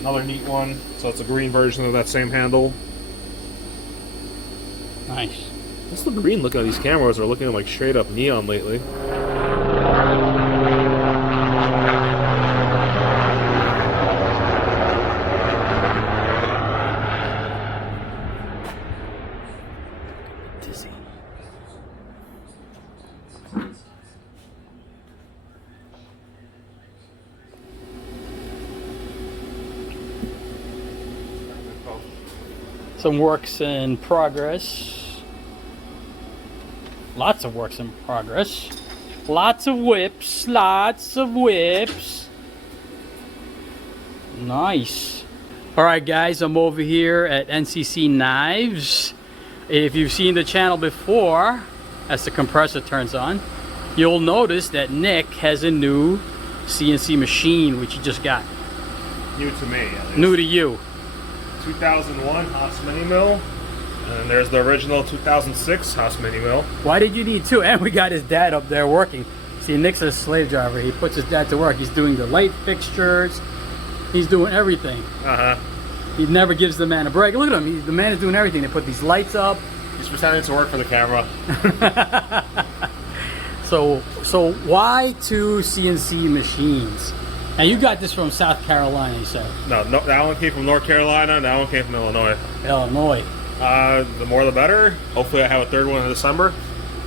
Another neat one. So it's a green version of that same handle. Nice. What's the green look at these cameras? Are looking like straight up neon lately. Some works in progress. Lots of works in progress. Lots of whips. Lots of whips. Nice. Alright guys, I'm over here at NCC Knives. If you've seen the channel before, as the compressor turns on, you'll notice that Nick has a new CNC machine which he just got. New to me. New to you. 2001 Haas Mini Mill, and there's the original 2006 Haas Mini Mill. Why did you need two? And we got his dad up there working. See, Nick's a slave driver. He puts his dad to work. He's doing the light fixtures. He's doing everything. He never gives the man a break. Look at him. The man is doing everything. They put these lights up. He's pretending to work for the camera. So why two CNC machines? Now you got this from South Carolina, you said? No, that one came from North Carolina, and that one came from Illinois. Illinois. The more the better. Hopefully I have a third one in December.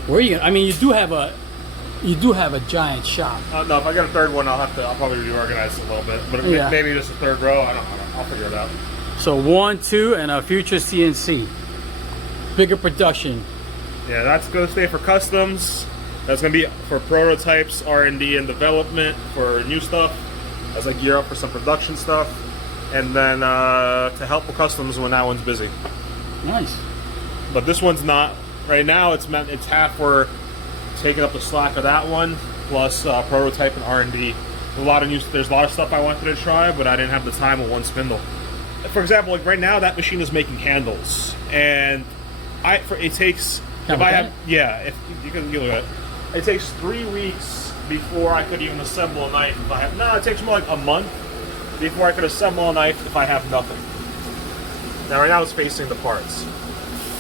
Where are you gonna, I mean, you do have a giant shop. No, if I get a third one, I'll probably reorganize it a little bit. But Yeah. maybe just a third row. I don't know. I'll figure it out. So 1, 2, and a future CNC. Bigger production. Yeah, that's going to stay for customs. That's going to be for prototypes, R&D, and development for new stuff. As I gear up for some production stuff. And then to help with customs when that one's busy. Nice. But this one's not. Right now, it's half for taking up the slack of that one, plus prototype and R&D. There's a lot of stuff I wanted to try, but I didn't have the time with one spindle. For example, like right now, that machine is making handles, and it takes. If you can look at it, it takes 3 weeks before I could even assemble a knife. It takes more like a month before I could assemble a knife if I have nothing. Now, right now, it's facing the parts.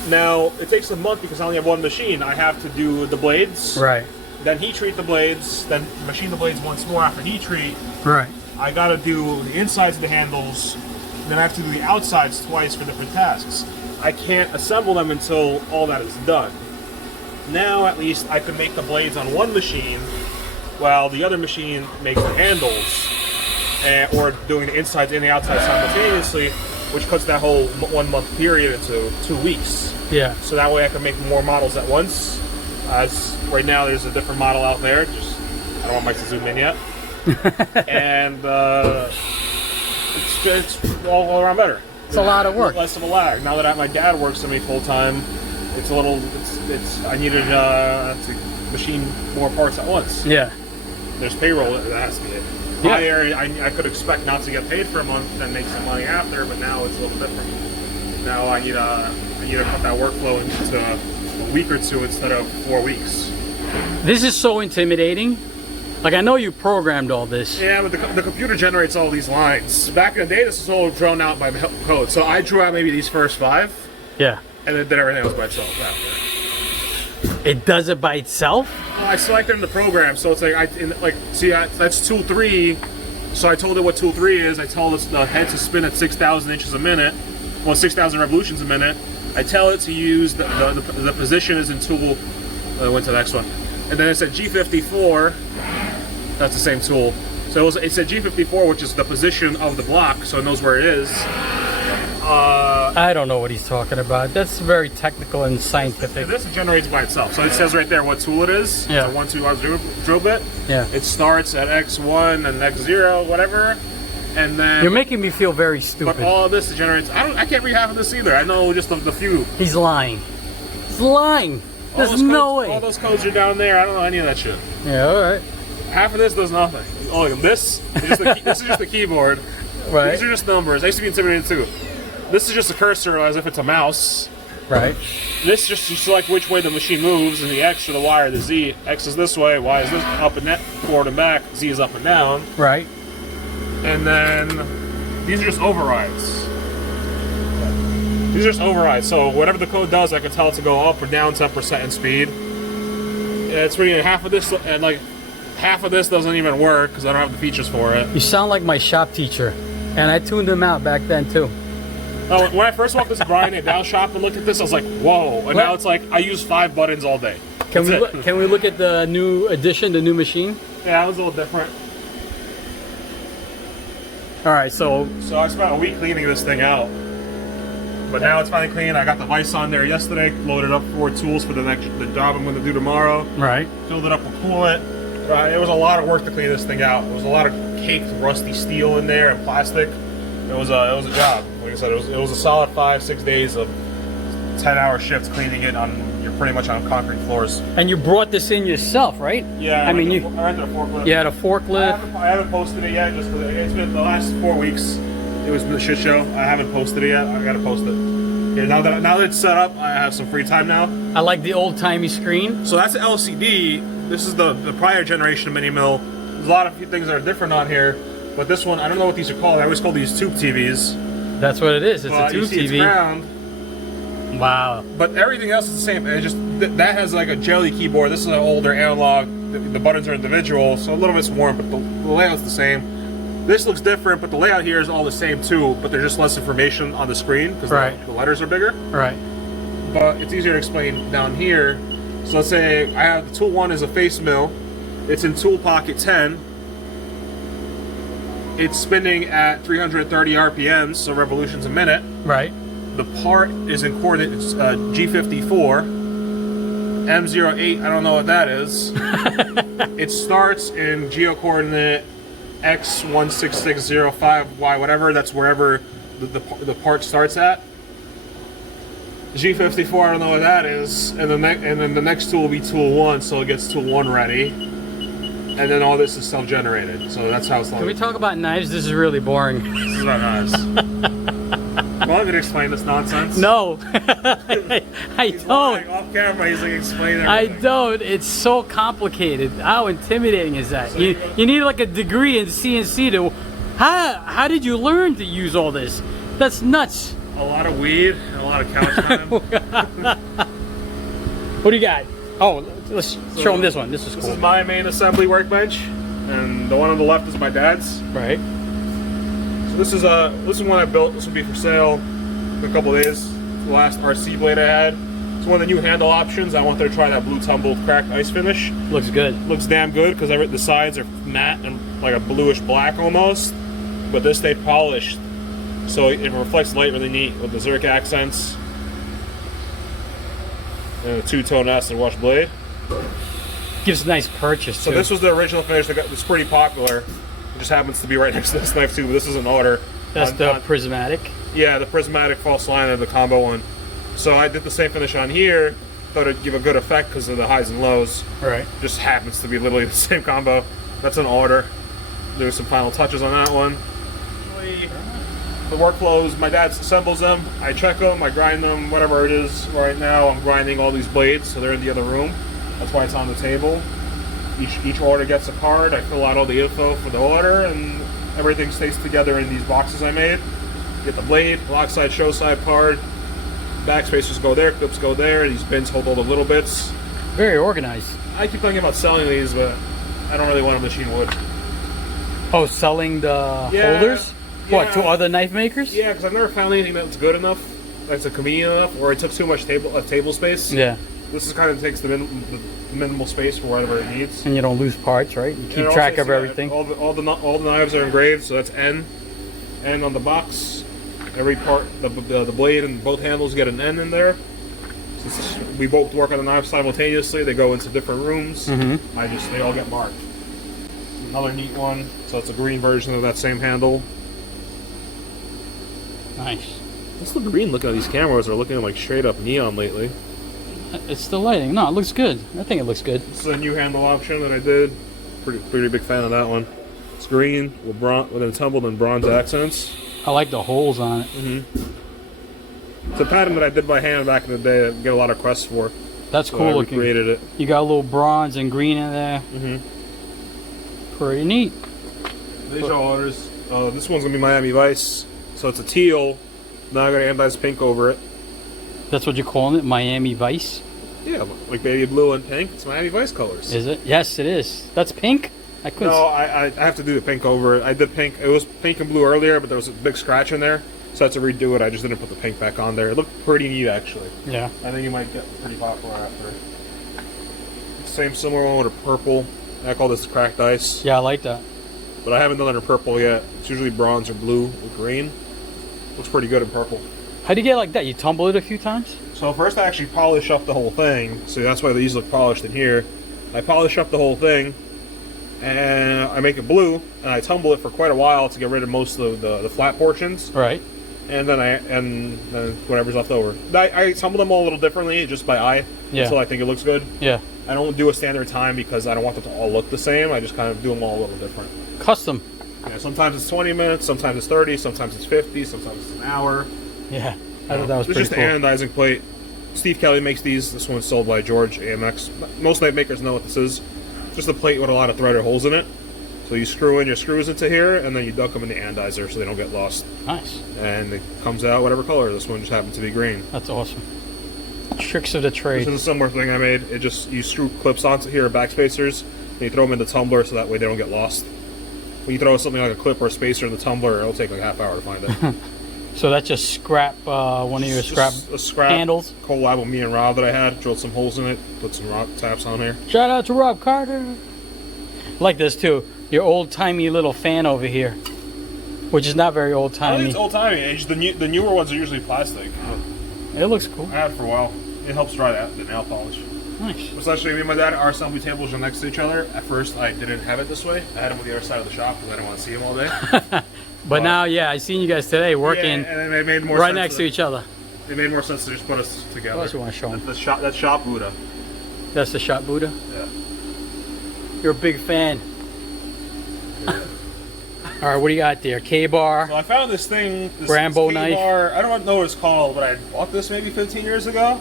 Now, it takes a month because I only have one machine. I have to do the blades. Right. Then heat treat the blades. Then machine the blades once more after heat treat. Right. I got to do the insides of the handles. Then I have to do the outsides twice for different tasks. I can't assemble them until all that is done. Now, at least, I can make the blades on one machine while the other machine makes the handles. Or doing the insides and the outsides simultaneously, which cuts that whole 1 month period into 2 weeks. Yeah. So that way I can make more models at once. As right now there's a different model out there. Just I don't want Mike to zoom in yet. And it's all around better. It's a lot of work. Less of a lag. Now that my dad works for me full time, it's a little. I needed to machine more parts at once. Yeah. There's payroll that has to be hit. My area, I could expect not to get paid for a month and make some money after, but now it's a little different. Now I need to cut that workflow into a week or two instead of 4 weeks. This is so intimidating. Like, I know you programmed all this. Yeah, but the computer generates all these lines. Back in the day, this was all drawn out by code. So I drew out maybe these first 5. Yeah. And then did everything else by itself after. It does it by itself? Well, I selected in the program, so it's like that's tool 3. So I told it what tool 3 is. I told it the head to spin at 6,000 inches a minute, well 6,000 revolutions a minute. I tell it to use the position is in tool. I went to the next one, and then it said G54. That's the same tool. So it said G54, which is the position of the block, so it knows where it is. I don't know what he's talking about. That's very technical and scientific. This generates by itself. So it says right there what tool it is. Yeah. It's a 1, 2 R drill bit. Yeah. It starts at X1 and X0, whatever. And then you're making me feel very stupid. But all of this generates. I can't read half of this either. I know just the few. He's lying. He's lying. There's no way. All those codes are down there. I don't know any of that shit. Yeah, all right. Half of this does nothing. Oh, this is just the keyboard. Right. These are just numbers. I used to be intimidated too. This is just a cursor as if it's a mouse. Right. This just to select which way the machine moves, and the X or the Y or the Z. X is this way, Y is this up and forward and back. Z is up and down. Right. And then these are just overrides. These are just overrides. So whatever the code does, I can tell it to go up or down 10% in speed. Yeah, it's reading half of this, and like half of this doesn't even work because I don't have the features for it. You sound like my shop teacher, and I tuned them out back then too. Oh, when I first walked this Brian and Dow shop and looked at this, I was like, whoa. And now it's like, I use 5 buttons all day. Can we look at the new edition, the new machine? Yeah, it was a little different. All right, so I spent a week cleaning this thing out. But now it's finally clean. I got the vise on there yesterday, loaded up 4 tools for the job I'm going to do tomorrow. Right. Filled it up with coolant. It was a lot of work to clean this thing out. There was a lot of caked rusty steel in there and plastic. It was a job. Like I said, it was a solid 5-6 days of 10-hour shifts cleaning it you're pretty much on concrete floors. And you brought this in yourself, right? Yeah. I mean, I rented a forklift. You had a forklift. I haven't posted it yet, just because it's been the last 4 weeks. It was a shit show. I haven't posted it yet. I gotta post it. Yeah, now that it's set up, I have some free time now. I like the old-timey screen. So that's the LCD. This is the prior generation of mini mill. There's a lot of things that are different on here, but this one, I don't know what these are called. I always call these tube TVs. That's what it is. It's a tube you see TV. It's round. Wow. But everything else is the same. It just that has like a jelly keyboard. This is an older analog. The buttons are individual, so a little bit's warm, but the layout's the same. This looks different, but the layout here is all the same too, but there's just less information on the screen because the letters are bigger. Right. But it's easier to explain down here. So let's say I have the tool 1 is a face mill. It's in tool pocket 10. It's spinning at 330 RPMs, so revolutions a minute. Right. The part is in coordinates G54. M08, I don't know what that is. It starts in geo-coordinate X16605Y, whatever. That's wherever the part starts at. G54, I don't know what that is. And then the next tool will be tool 1, so it gets tool 1 ready. And then all this is self-generated. So that's how it's like. Can we talk about knives? This is really boring. This is about knives. Well, I'm gonna explain this nonsense. No, I don't. Off camera, he's like explaining I everything. don't. It's so complicated. How intimidating is that? You need like a degree in CNC to. How did you learn to use all this? That's nuts. A lot of weed and a lot of couch time. What do you got? Oh, let's show them this one. This is cool. This is my main assembly workbench, and the one on the left is my dad's. Right. So this is one I built. This will be for sale in a couple of days. It's the last RC blade I had. It's one of the new handle options. I wanted to try that blue tumbled cracked ice finish. Looks good. Looks damn good because the sides are matte and like a bluish black almost, but this stayed polished, so it reflects light really neat with the Zerk accents and a two-tone acid wash blade. Gives a nice purchase So too. this was the original finish that was pretty popular. It just happens to be right next to this knife too, but this is an order. That's the prismatic. Yeah, the prismatic false liner, the combo one. So I did the same finish on here. Thought it'd give a good effect because of the highs and lows. Right. Just happens to be literally the same combo. That's an order. There's some final touches on that one. The workflows, my dad assembles them. I check them, I grind them, whatever it is. Right now I'm grinding all these blades, so they're in the other room. That's why it's on the table. Each order gets a card. I fill out all the info for the order, and everything stays together in these boxes I made. Get the blade, lock side, show side card. Backspacers go there, clips go there. These bins hold all the little bits. Very organized. I keep thinking about selling these, but I don't really want a machine wood. Oh, selling the holders? What, to other knife makers? Yeah, because I've never found anything that's good enough, that's convenient enough, or it took too much table space. Yeah. This is kind of takes the minimal space for whatever it needs. And you don't lose parts, right? You keep track of everything. All the knives are engraved, so that's N on the box. Every part, the blade and both handles get an N in there. Since we both work on the knives simultaneously, they go into different rooms. Mm-hmm. They all get marked. Another neat one. So it's a green version of that same handle. Nice. What's the green looking at these cameras? Are looking like straight up neon lately. It's the lighting. No, it looks good. I think it looks good. This is a new handle option that I did. Pretty big fan of that one. It's green with entumbled and bronze accents. I like the holes on it. It's a pattern that I did by hand back in the day. I get a lot of requests for. That's So cool I looking. recreated it. You got a little bronze and green in there. Pretty neat. These are orders. This one's gonna be Miami Vice, so it's a teal. Now I got anodized pink over it. That's what you're calling it, Miami Vice? Yeah, like baby blue and pink. It's Miami Vice colors. Is it? Yes, it is. That's pink? I couldn't. No, I have to do the pink over it. I did pink. It was pink and blue earlier, but there was a big scratch in there, so I had to redo it. I just didn't put the pink back on there. It looked pretty neat, actually. Yeah. I think it might get pretty popular after. Same similar one with a purple. I call this the cracked ice. Yeah, I like that. But I haven't done it in purple yet. It's usually bronze or blue or green. Looks pretty good in purple. How'd you get like that? You tumble it a few times? So first I actually polish up the whole thing. So that's why these look polished in here. I polish up the whole thing, and I make it blue, and I tumble it for quite a while to get rid of most of the flat portions. Right. And then whatever's left over. I tumble them all a little differently, just by eye, until I think it looks good. Yeah. I don't do a standard time because I don't want them to all look the same. I just kind of do them all a little different. Custom. Yeah, sometimes it's 20 minutes, sometimes it's 30, sometimes it's 50, sometimes it's an hour. Yeah. I thought that was It's pretty just cool. an anodizing plate. Steve Kelly makes these. This one's sold by George AMX. Most knife makers know what this is. Just a plate with a lot of threaded holes in it. So you screw in your screws into here, and then you duck them in the anodizer so they don't get lost. Nice. And it comes out whatever color. This one just happens to be green. That's awesome. Tricks of the This trade. is a similar thing I made. It just, you screw clips onto here, backspacers, and you throw them in the tumbler so that way they don't get lost. When you throw something like a clip or a spacer in the tumbler, it'll take like a half hour to find it. So that's just scrap, one of your scrap Just a scrap handles. collab with me and Rob that I had. Drilled some holes in it, put some rock taps on here. Shout out to Rob Carter. Like this too. Your old-timey little fan over here. Which is not very I think old-timey. it's old-timey. The newer ones are usually plastic. It looks cool. I had it for a while. It helps dry the nail polish. Nice. Especially me and my dad, our assembly tables are next to each other. At first, I didn't have it this way. I had them on the other side of the shop because I didn't want to see them all day. But now, yeah, I seen you guys today working Yeah, and it made more right sense next to each other. It made more sense to just put us together. What else you want to show them? That's shop Buddha. That's the shot Buddha. Yeah. You're a big fan. All right, what do you got there? K-bar. So I found this thing, this Rambo K-bar, knife. I don't know what it's called, but I bought this maybe 15 years ago.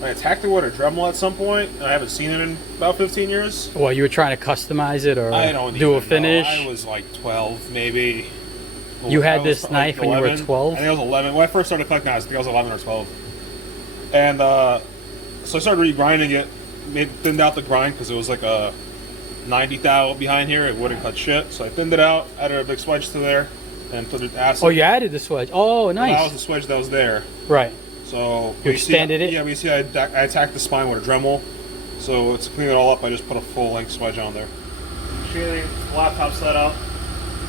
I attacked it with a Dremel at some point, and I haven't seen it in about 15 years. Well, you were trying to customize it or I don't do a even finish? know. I was like 12, maybe. You had I was this like knife when you were 11. 12? I think I was 11. When I first started collecting, I think I was 11 or 12. And so I started regrinding it. Thinned out the grind because it was like a 90 thou behind here. It wouldn't cut shit. So I thinned it out, added a big swedge to there, and put the acid. Oh, you added the swedge. Oh, nice. That was the swedge that was there. Right. So You extended it? Yeah, we see I attacked the spine with a Dremel. So to clean it all up, I just put a full length swedge on there. Machining, laptop setup,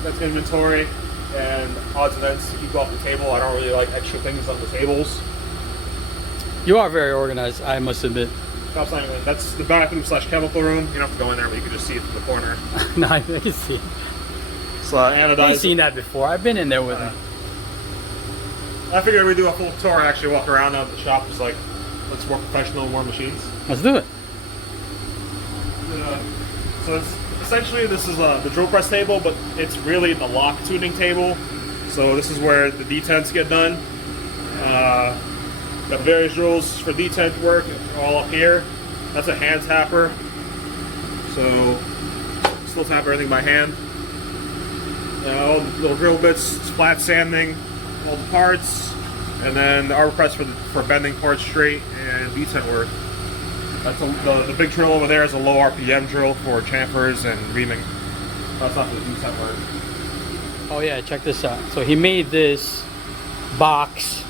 that's inventory, and odds and ends to keep off the table. I don't really like extra things on the tables. You are very organized, I must admit. That's the bathroom / chemical room. You don't have to go in there, but you can just see it from the corner. No, I can see. It's I've anodized. seen that before. I've been in there with him. I figured we'd do a full tour and actually walk around now that the shop is like, let's more professional, more machines. Let's do it. So it's, essentially this is the drill press table, but it's really the lock tuning table. So this is where the detents get done. Got various drills for detent work all up here. That's a hand tapper. So still tap everything by hand. All the little drill bits, flat sanding, all the parts, and then the arbor press for bending parts straight and detent work. That's the big drill over there is a low RPM drill for chamfers and reaming. That's not for the detent work. Oh yeah, check this out. So he made this box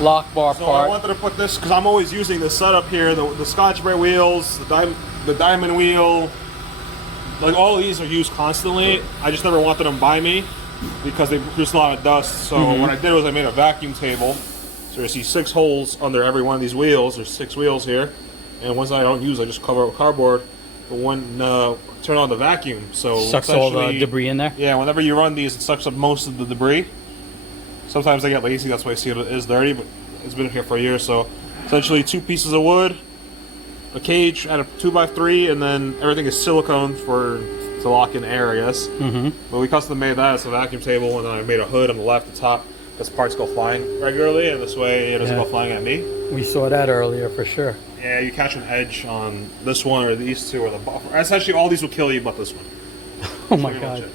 lock bar So part. I wanted to put this because I'm always using this setup here: the Scotch-Brite wheels, the diamond wheel. Like all of these are used constantly. I just never wanted them by me because they produce a lot of dust. So what I did was I made a vacuum table. So you see 6 holes under every one of these wheels. There's 6 wheels here, and ones I don't use, I just cover it with cardboard. But when turn on the vacuum, so Sucks all the debris in there. Yeah, whenever you run these, it sucks up most of the debris. Sometimes I get lazy, that's why I see it is dirty, but it's been here for a year. So essentially 2 pieces of wood, a cage at a 2x3, and then everything is silicone to lock in air, I guess. But we custom made that as a vacuum table, and then I made a hood on the left, the top, because parts go flying regularly, and this way it doesn't go flying at me. We saw that earlier for sure. Yeah, you catch an edge on this one or these two or the buffer. Essentially, all these will kill you, but this one. Oh my god.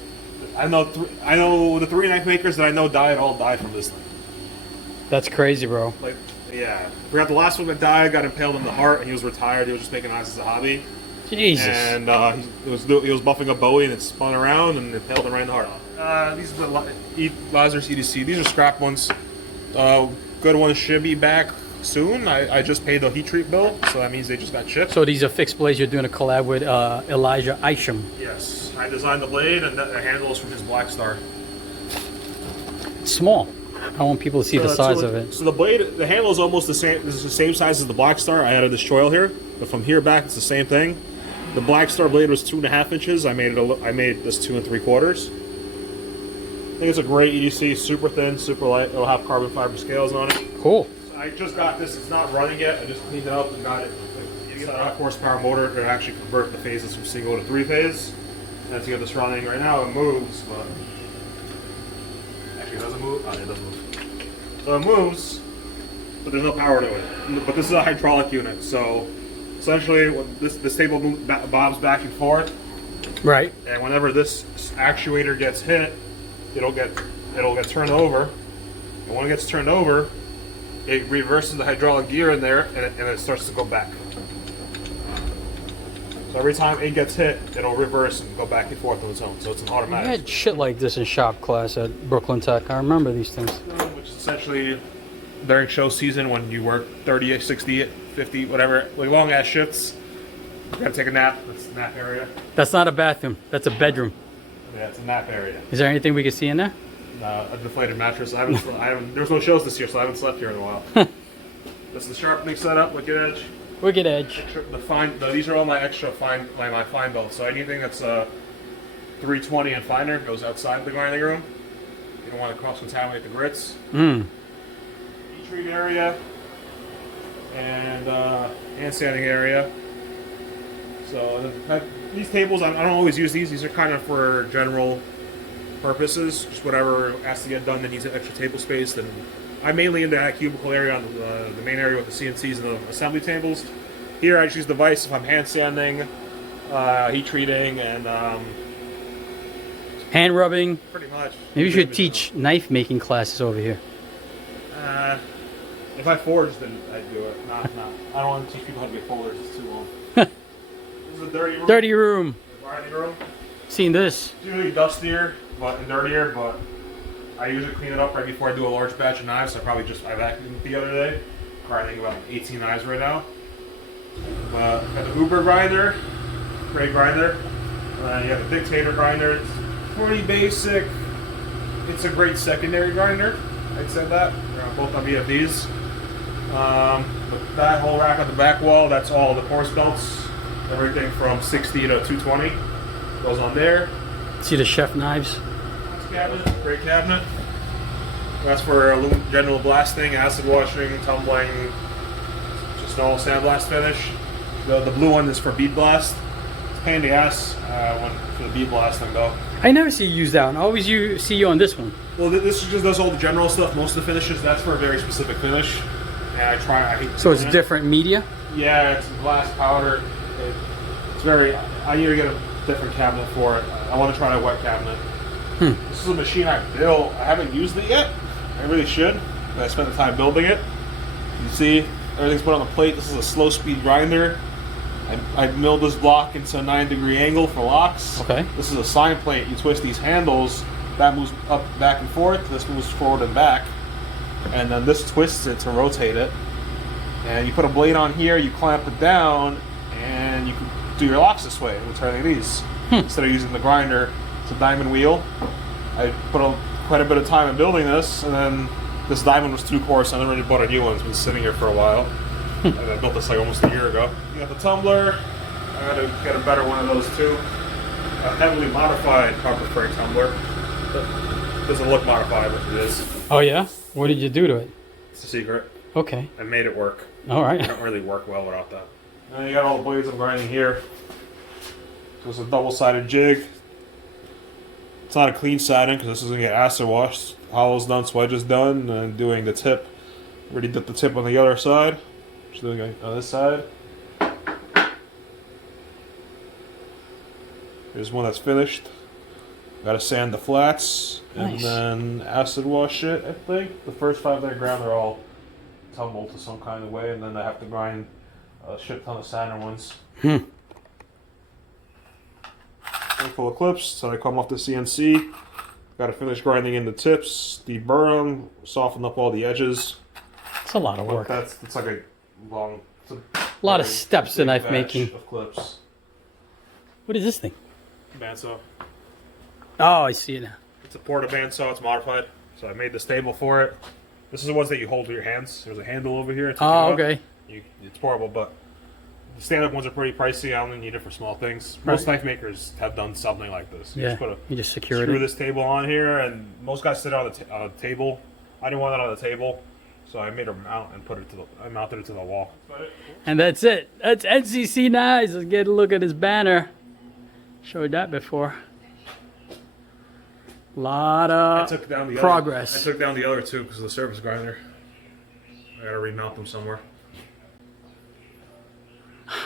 I know the 3 knife makers that I know all died from this thing. That's crazy, bro. Like, yeah. I forgot the last one that died got impaled in the heart, and he was retired. He was just making knives as a hobby. Jesus. And he was buffing a Bowie, and it spun around and impaled him right in the heart. These are the Lazarus EDC. These are scrap ones. Good ones should be back soon. I just paid the heat treat bill, so that means they just got shipped. So these are fixed blades. You're doing a collab with Elijah Isham. Yes. I designed the blade, and the handle is from his Black Star. It's small. I want people to see the size of it. So the blade, the handle is almost the same. This is the same size as the Black Star. I added this choil here, but from here back, it's the same thing. The Black Star blade was 2.5 inches. I made this 2 3/4. I think it's a great EDC, super thin, super light. It'll have carbon fiber scales on it. Cool. So I just got this. It's not running yet. I just cleaned it up and got it. You get a 5 horsepower motor to actually convert the phases from single to 3-phase. And to get this running right now, it moves, but actually it doesn't move. Oh, it does move. So it moves, but there's no power to it. But this is a hydraulic unit, so essentially when this table bobs back and forth. Right. And whenever this actuator gets hit, it'll get turned over. And when it gets turned over, it reverses the hydraulic gear in there, and it starts to go back. So every time it gets hit, it'll reverse and go back and forth on its own. So it's an I automatic. had shit like this in shop class at Brooklyn Tech. I remember these things. Which is essentially during show season when you work 30, 60, 50, whatever, like long ass shifts. You gotta take a nap. That's the nap area. That's not a bathroom. That's a bedroom. Yeah, it's a nap area. Is there anything we can see in there? A deflated mattress. I haven't. There's no shows this year, so I haven't slept here in a while. This is the sharpening setup. Look at edge. Wicked edge. These are all my extra fine, my fine belts. So anything that's 320 and finer goes outside the grinding room. You don't want to cross-contaminate the grits. Heat treat area and hand sanding area. So these tables, I don't always use these. These are kind of for general purposes, just whatever has to get done that needs an extra table space. And I'm mainly in that cubicle area, on the main area with the CNCs and the assembly tables. Here I just use the vise if I'm hand sanding, heat treating, and hand rubbing. pretty much. Maybe you should teach knife making classes over here. If I forged, then I'd do it. Not. I don't want to teach people how to make folders. It's too long. This is a dirty room. Dirty room. Grinding room. Seen this. It's usually dustier and dirtier, but I usually clean it up right before I do a large batch of knives. So I vacuumed the other day. Grinding about 18 knives right now. Got the Uber grinder, great grinder. You have the Dictator grinder. It's pretty basic. It's a great secondary grinder. I'd say that. They're both on BFDs. That whole rack on the back wall, that's all the course belts. Everything from 60 to 220 goes on there. See the chef knives. Cabinet, great cabinet. That's for general blasting, acid washing, tumbling, just normal sandblast finish. The blue one is for bead blast. It's a pain in the ass for the bead blasting though. I never see you use that one. I always see you on this one. Well, this just does all the general stuff. Most of the finishes, that's for a very specific finish. And I hate So it's different media? Yeah, it's glass powder. It's very. I need to get a different cabinet for it. I want to try a wet cabinet. This is a machine I built. I haven't used it yet. I really should. But I spent the time building it. You see, everything's put on the plate. This is a slow speed grinder. I milled this block into a 9-degree angle for locks. Okay. This is a sine plate. You twist these handles. That moves up, back and forth. This moves forward and back. And then this twists it to rotate it. And you put a blade on here. You clamp it down, and you can do your locks this way with turning these instead of using the grinder. It's a diamond wheel. I put quite a bit of time in building this, and then this diamond was too coarse. I never really bought a new one. It's been sitting here for a while. And I built this like almost a year ago. You got the tumbler. I got to get a better one of those too. A heavily modified copper frame tumbler. It doesn't look modified, but it is. Oh yeah? What did you do to it? It's a secret. Okay. I made it work. All right. It don't really work well without that. And you got all the blades I'm grinding here. So it's a double-sided jig. It's not a clean siding because this is going to get acid washed. Hollow's done, swedge done, and doing the tip. Already did the tip on the other side. Just doing it on this side. There's one that's finished. Gotta sand the flats and Nice. then acid wash it, I think. The first 5 that I ground are all tumbled to some kind of way, and then I have to grind a shit ton of sander ones. Full of clips, so I come off the CNC. Gotta finish grinding in the tips, deburr them, soften up all the edges. It's a lot of work. It's like a long... It's A lot of steps in knife batch making. of clips. What is this thing? Bandsaw. Oh, I see it now. It's a porta bandsaw. It's modified. So I made this table for it. This is the ones that you hold with your hands. There's a handle over here. Oh, okay. It's portable, but the stand-up ones are pretty pricey. I only need it for small things. Right. Most knife makers have done something like this. Yeah, you just secure screw it. this table on here, and most guys sit on the table. I didn't want it on the table, so I made a mount and I mounted it to the wall. And that's it. That's NCC Knives. Let's get a look at his banner. Showed that before. Lot of progress. I took down the other two because of the surface grinder. I gotta remount them somewhere.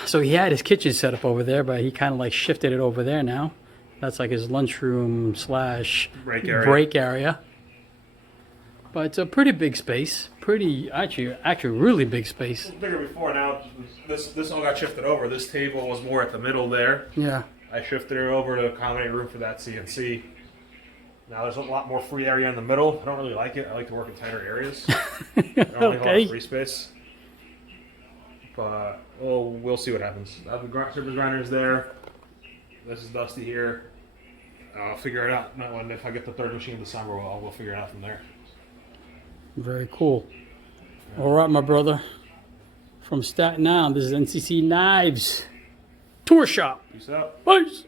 So he had his kitchen set up over there, but he kind of like shifted it over there now. That's like his lunchroom slash break area. But it's a pretty big space. Actually really big space. It was bigger before. Now this all got shifted over. This table was more at the middle there. Yeah. I shifted it over to accommodate room for that CNC. Now there's a lot more free area in the middle. I don't really like it. I like to work in tighter areas. I don't like a lot of free space. But we'll see what happens. I have the surface grinders there. This is Dusty here. I'll figure it out. If I get the third machine in December, we'll figure it out from there. Very cool. All right, my brother. From Staten Island, this is NCC Knives Tour Shop. Peace out. Peace.